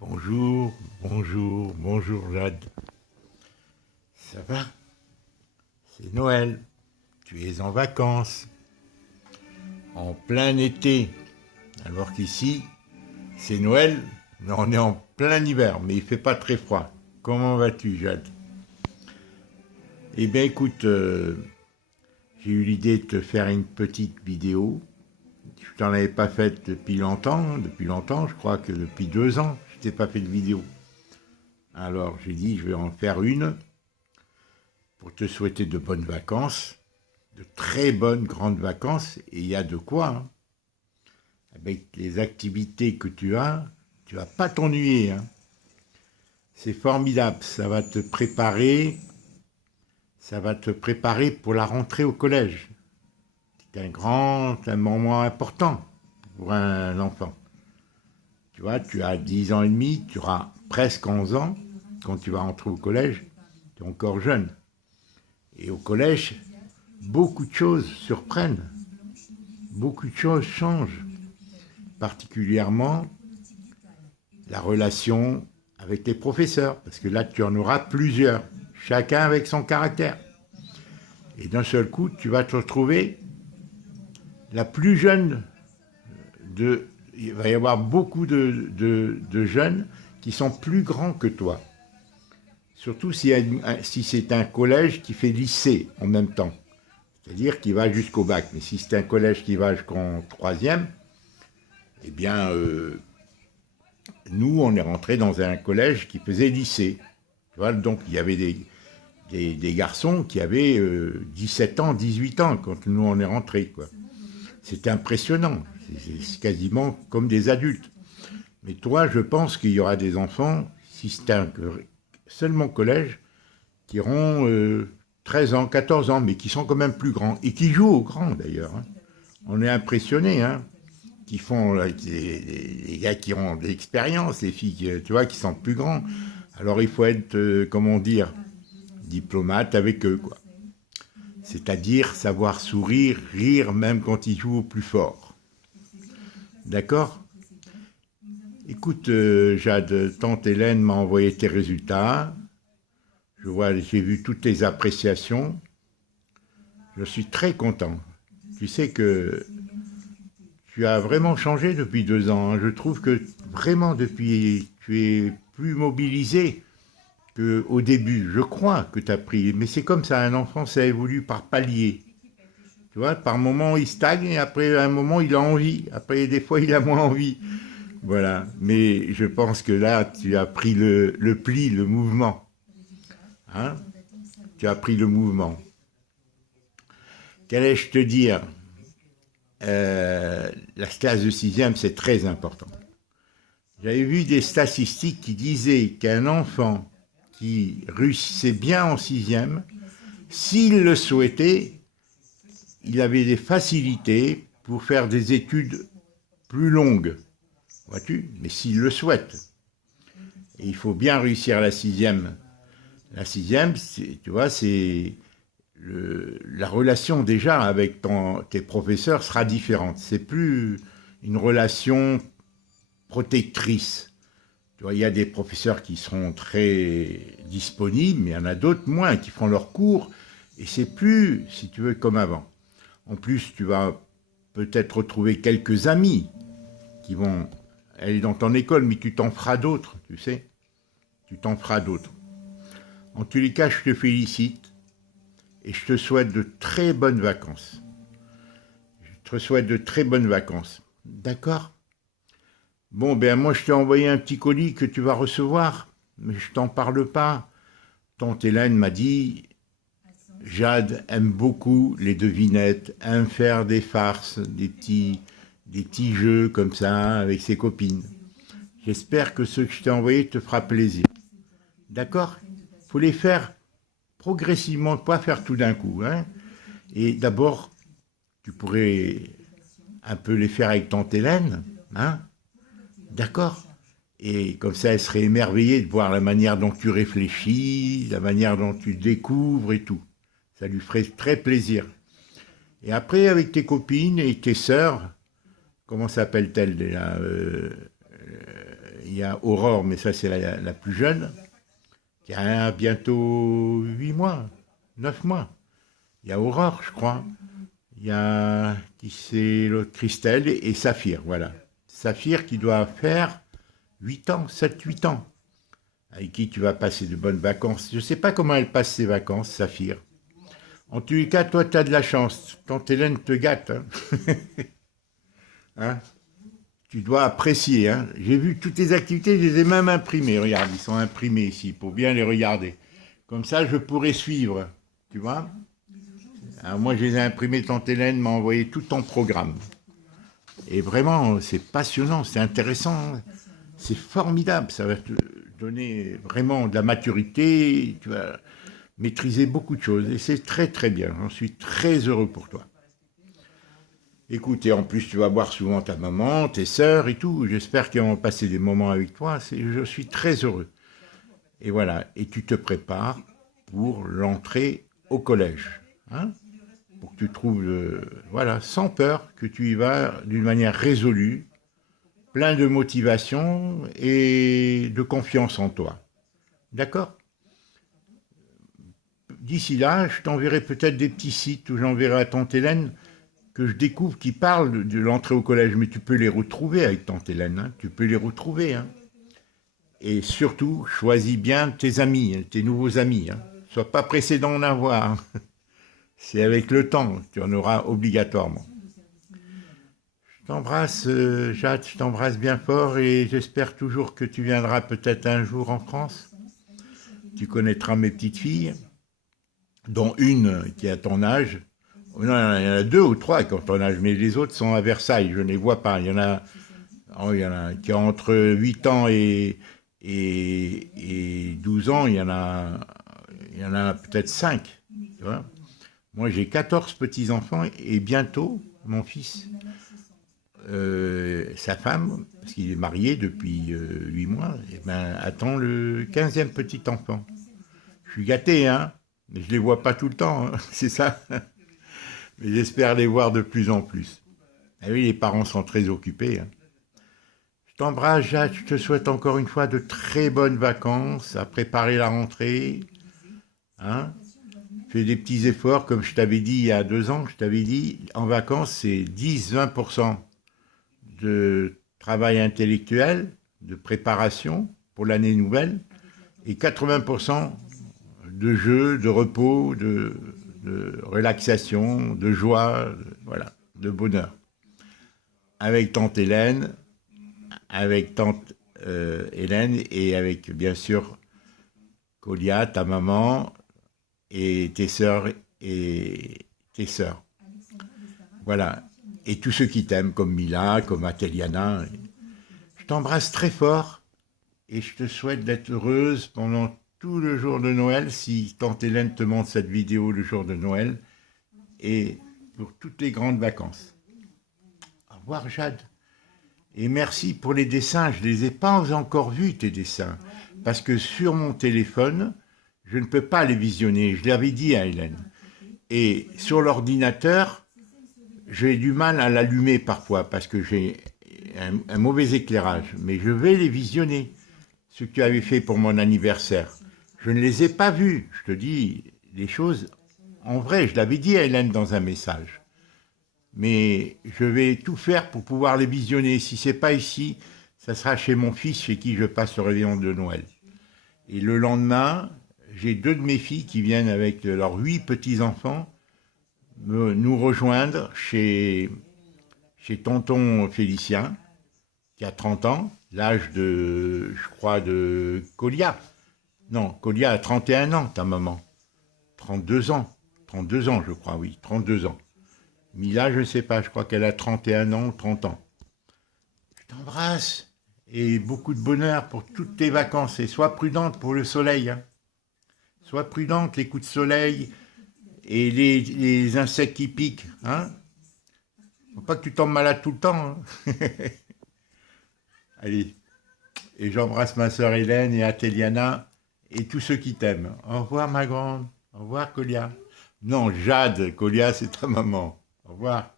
Bonjour, bonjour, bonjour Jade. Ça va? C'est Noël. Tu es en vacances, en plein été. Alors qu'ici, c'est Noël, mais on est en plein hiver, mais il fait pas très froid. Comment vas-tu, Jade? Eh bien, écoute, j'ai eu l'idée de te faire une petite vidéo. Je t'en avais pas faite depuis longtemps, je crois que depuis 2 ans, je t'ai pas fait de vidéo. Alors j'ai dit, je vais en faire une pour te souhaiter de bonnes vacances, de très bonnes grandes vacances, et il y a de quoi, hein. Avec les activités que tu vas pas t'ennuyer, hein. C'est formidable, ça va te préparer pour la rentrée au collège. C'est un moment important pour un enfant. Tu vois, tu as 10 ans et demi, tu auras presque 11 ans quand tu vas rentrer au collège, tu es encore jeune. Et au collège, beaucoup de choses surprennent, beaucoup de choses changent, particulièrement la relation avec tes professeurs, parce que là, tu en auras plusieurs, chacun avec son caractère. Et d'un seul coup, tu vas te retrouver la plus jeune de... Il va y avoir beaucoup de jeunes qui sont plus grands que toi. Surtout si c'est un collège qui fait lycée en même temps. C'est-à-dire qui va jusqu'au bac. Mais si c'est un collège qui va jusqu'en troisième, eh bien, nous, on est rentré dans un collège qui faisait lycée. Tu vois, donc, il y avait des garçons qui avaient 17 ans, 18 ans quand nous, on est rentrés, quoi. C'était impressionnant. C'est quasiment comme des adultes. Mais toi, je pense qu'il y aura des enfants, si c'est seulement collège, qui auront 13 ans, 14 ans, mais qui sont quand même plus grands, et qui jouent au grand, d'ailleurs, hein. On est impressionnés, hein, qui font les gars qui ont de l'expérience, les filles, tu vois, qui sont plus grands. Alors il faut être, comment dire, diplomate avec eux, quoi. C'est-à-dire savoir sourire, rire, même quand ils jouent au plus fort. D'accord? Écoute, Jade, tante Hélène m'a envoyé tes résultats. J'ai vu toutes tes appréciations. Je suis très content. Tu sais que tu as vraiment changé depuis 2 ans, hein. Je trouve que vraiment depuis, tu es plus mobilisé qu'au début. Je crois que tu as pris, mais c'est comme ça, un enfant, ça évolue par palier. Tu vois, par moment, il stagne, et après, à un moment, il a envie. Après, des fois, il a moins envie. Voilà. Mais je pense que là, tu as pris le pli, le mouvement. Hein? Tu as pris le mouvement. Qu'allais-je te dire? La classe de sixième, c'est très important. J'avais vu des statistiques qui disaient qu'un enfant qui réussissait bien en sixième, s'il le souhaitait, il avait des facilités pour faire des études plus longues, vois-tu, mais s'il le souhaite. Et il faut bien réussir la sixième. La sixième, tu vois, c'est la relation déjà avec tes professeurs sera différente. C'est plus une relation protectrice. Tu vois, il y a des professeurs qui seront très disponibles, mais il y en a d'autres moins, qui font leurs cours, et c'est plus, si tu veux, comme avant. En plus, tu vas peut-être retrouver quelques amis qui vont aller dans ton école, mais tu t'en feras d'autres, tu sais. Tu t'en feras d'autres. En tous les cas, je te félicite et je te souhaite de très bonnes vacances. Je te souhaite de très bonnes vacances. D'accord? Bon, ben moi, je t'ai envoyé un petit colis que tu vas recevoir, mais je t'en parle pas. Tante Hélène m'a dit, Jade aime beaucoup les devinettes, aime faire des farces, des petits jeux comme ça avec ses copines. J'espère que ce que je t'ai envoyé te fera plaisir. D'accord? Il faut les faire progressivement, pas faire tout d'un coup, hein. Et d'abord, tu pourrais un peu les faire avec tante Hélène, hein? D'accord? Et comme ça, elle serait émerveillée de voir la manière dont tu réfléchis, la manière dont tu découvres et tout. Ça lui ferait très plaisir. Et après, avec tes copines et tes sœurs, comment s'appellent-elles déjà? il y a Aurore, mais ça c'est la plus jeune, qui a bientôt 8 mois, 9 mois. Il y a Aurore, je crois. Il y a, qui c'est l'autre, Christelle et Saphir, voilà. Saphir qui doit faire 8 ans, 7-8 ans, avec qui tu vas passer de bonnes vacances. Je ne sais pas comment elle passe ses vacances, Saphir. En tous les cas, toi, tu as de la chance. Tante Hélène te gâte. Hein. Hein, tu dois apprécier. Hein. J'ai vu toutes tes activités, je les ai même imprimées. Regarde, ils sont imprimés ici pour bien les regarder. Comme ça, je pourrais suivre. Tu vois? Alors moi, je les ai imprimés. Tante Hélène m'a envoyé tout ton programme. Et vraiment, c'est passionnant, c'est intéressant. C'est formidable. Ça va te donner vraiment de la maturité. Tu vas maîtriser beaucoup de choses. Et c'est très, très bien. J'en suis très heureux pour toi. Écoute, et en plus, tu vas voir souvent ta maman, tes sœurs et tout. J'espère qu'ils vont passer des moments avec toi. Je suis très heureux. Et voilà. Et tu te prépares pour l'entrée au collège. Hein, pour que tu trouves, voilà, sans peur, que tu y vas d'une manière résolue, plein de motivation et de confiance en toi. D'accord? D'ici là, je t'enverrai peut-être des petits sites où j'enverrai à tante Hélène que je découvre qui parlent de l'entrée au collège, mais tu peux les retrouver avec tante Hélène, hein, tu peux les retrouver. Hein. Et surtout, choisis bien tes amis, hein, tes nouveaux amis. Hein. Sois pas pressé d'en avoir. C'est avec le temps, tu en auras obligatoirement. Je t'embrasse, Jade, je t'embrasse bien fort et j'espère toujours que tu viendras peut-être un jour en France. Tu connaîtras mes petites filles, dont une qui a ton âge. Non, il y en a 2 ou 3 qui ont ton âge, mais les autres sont à Versailles, je ne les vois pas. Il y en a qui ont entre 8 ans et 12 ans, il y en a peut-être 5. Tu vois. Moi, j'ai 14 petits-enfants et bientôt, mon fils, sa femme, parce qu'il est marié depuis 8 mois, et ben, attend le 15e petit-enfant. Je suis gâté, hein, mais je ne les vois pas tout le temps, hein, c'est ça. Mais j'espère les voir de plus en plus. Ah oui, les parents sont très occupés. Hein. Je t'embrasse, Jacques, je te souhaite encore une fois de très bonnes vacances, à préparer la rentrée. Hein. Fais des petits efforts, comme je t'avais dit il y a 2 ans, je t'avais dit, en vacances, c'est 10-20% de travail intellectuel, de préparation pour l'année nouvelle, et 80% de jeu, de repos, de relaxation, de joie, voilà, de bonheur. Avec tante Hélène, avec tante Hélène et avec, bien sûr, Colia, ta maman, et tes sœurs et tes sœurs. Voilà. Et tous ceux qui t'aiment, comme Mila, comme Ateliana. Je t'embrasse très fort et je te souhaite d'être heureuse pendant tout le jour de Noël, si tante Hélène te montre cette vidéo le jour de Noël, et pour toutes les grandes vacances. Au revoir, Jade. Et merci pour les dessins. Je ne les ai pas encore vus, tes dessins, parce que sur mon téléphone, je ne peux pas les visionner. Je l'avais dit à Hélène. Et sur l'ordinateur, j'ai du mal à l'allumer parfois, parce que j'ai un mauvais éclairage. Mais je vais les visionner, ce que tu avais fait pour mon anniversaire. Je ne les ai pas vus. Je te dis les choses en vrai. Je l'avais dit à Hélène dans un message. Mais je vais tout faire pour pouvoir les visionner. Si ce n'est pas ici, ça sera chez mon fils, chez qui je passe le réveillon de Noël. Et le lendemain, j'ai 2 de mes filles qui viennent avec leurs 8 petits-enfants nous rejoindre chez tonton Félicien, qui a 30 ans, l'âge de, je crois, de Colia. Non, Colia a 31 ans, ta maman. 32 ans. 32 ans, je crois, oui, 32 ans. Mila, je ne sais pas, je crois qu'elle a 31 ans, 30 ans. Je t'embrasse et beaucoup de bonheur pour toutes tes vacances. Et sois prudente pour le soleil. Hein. Sois prudente, les coups de soleil et les insectes qui piquent. Hein. Faut pas que tu tombes malade tout le temps. Hein. Allez. Et j'embrasse ma sœur Hélène et Ateliana et tous ceux qui t'aiment. Au revoir, ma grande. Au revoir, Colia. Non, Jade, Colia, c'est ta maman. Au revoir.